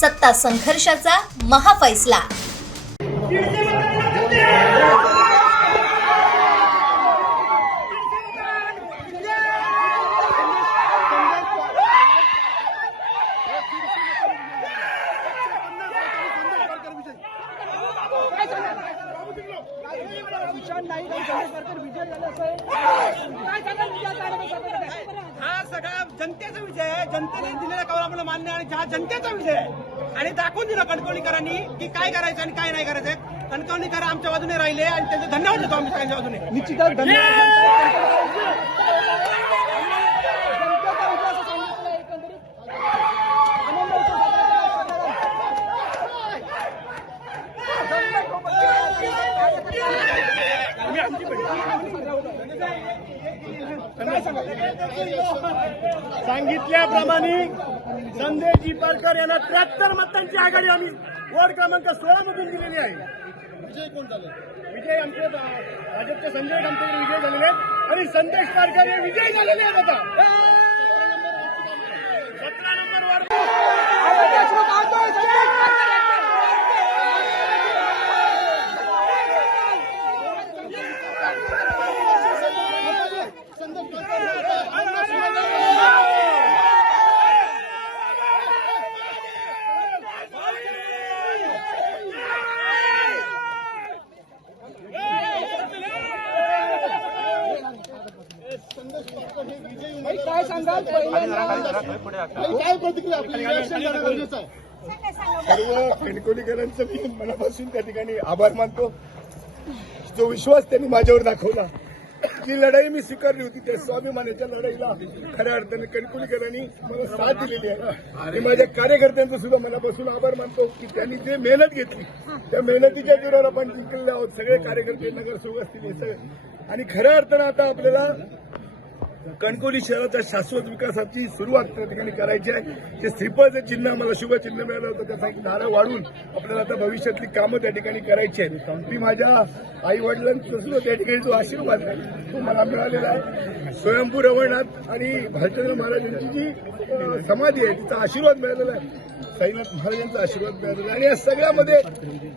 सत्ता संघर्षाचा महाफैसला. हा सगळा जनतेचा विजय आहे. जनतेने दिलेला कवला मला मान्य आणि हा जनतेचा विजय आहे आणि दाखवून दिलं कणकवलीकरांनी की काय करायचं आणि काय नाही करायचं. कणकवलीकर आमच्या बाजूने राहिले आणि त्यांचे धन्यवाद देतो आम्ही त्यांच्या बाजूने. निश्चितच धन्यवाद. सांगितल्याप्रमाणे संजय जी पारकर यांना त्र्याहत्तर मतांची आघाडी आम्ही वॉर्ड क्रमांक सोळा मधून दिलेली आहे. विजय कोण झाले? विजय आमचे भाजपचे संजय कामते विजय झालेले आहेत. आणि संदेश पारकर हे विजयी झालेले आहेत आता. काय सांगाल? काय प्रतिक्रिया? आपली गरजेचं आहे. सर्व खडकोलीकरांचं मी मनापासून त्या ठिकाणी आभार मानतो. जो विश्वास त्यांनी माझ्यावर दाखवला जी लढाई मी स्वीकारली होती त्या स्वाभिमानाच्या लढाईला खऱ्या अर्थाने कणकोलीकरांनी मला साथ दिलेली आहे. आणि माझ्या कार्यकर्त्यांचं सुद्धा मनापासून आभार मानतो की त्यांनी जे मेहनत घेतली त्या मेहनतीच्या जोरावर आपण जिंकलेले आहोत. सगळे कार्यकर्ते नगरसेवक असतील आणि खऱ्या अर्थानं आता आपल्याला कणकवली शहराच्या शाश्वत विकासाची सुरुवात त्या ठिकाणी करायची आहे. ते श्रीफळचं चिन्ह आम्हाला शुभ चिन्ह मिळालं होतं त्याचा एक नारळ वाढून आपल्याला आता भविष्यातली कामं त्या ठिकाणी करायची आहेत. मी माझ्या आई वडिलांचा सुद्धा त्या ठिकाणी जो आशीर्वाद आहे तो मला मिळालेला आहे. स्वयंभू रवळनाथ आणि भालचंद्र महाराज यांची जी समाधी आहे तिचा आशीर्वाद मिळालेला आहे. साईनाथ महाराजांचा आशीर्वाद मिळालेला आहे. आणि या सगळ्यामध्ये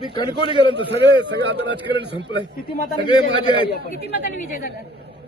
मी कणकवलीकरांचं सगळे सगळं आता राजकारण संपलंय. किती मतांनी सगळे माझे आहेत.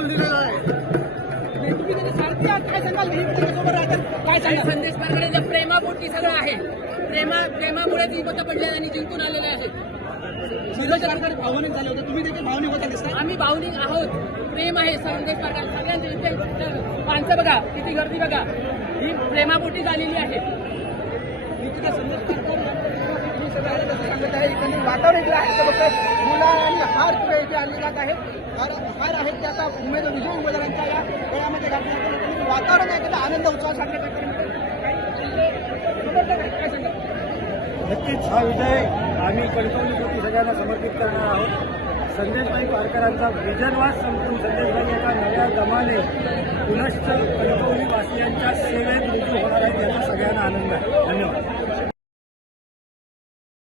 कौल दिलेला आहे. तुम्ही सारथी आहात, काय सांगाल राहतात काय सांगाल संदेश पारकरांच्या प्रेमापोटी सगळं आहे. प्रेमा प्रेमामुळे ती मतं पडले आणि जिंकून आलेले आहेत कारखान्यात भावनिक झाले होते. तुम्ही देखील भावनिक होता दिसता? आम्ही भावनिक आहोत. प्रेम आहे संदेश पारकर इथे माणसं बघा किती गर्दी बघा. ही प्रेमापोटी झालेली आहे. निकिता संदेश आहे तसं सांगत आहे एकंदरीत वातावरण इकडे आहे. फक्त मुलं आणि हार इथे आणले जात आहेत आहेत ते आता उमेदवार विजय उमेदवारांच्या या खेळामध्ये घातल्या वातावरण आहे एखादा आनंद उत्साह साजरा करताना नक्कीच हा विजय आम्ही कणकवलीसाठी सगळ्यांना समर्पित करणार आहोत. संदेशभाई पारकरांचा विजनवास संपून संदेशभाई एका नव्या दमाने पुनश्च कणकवली वासियांच्या सेवेत रुजू होणार आहे त्याचा सगळ्यांना आनंद आहे. धन्यवाद.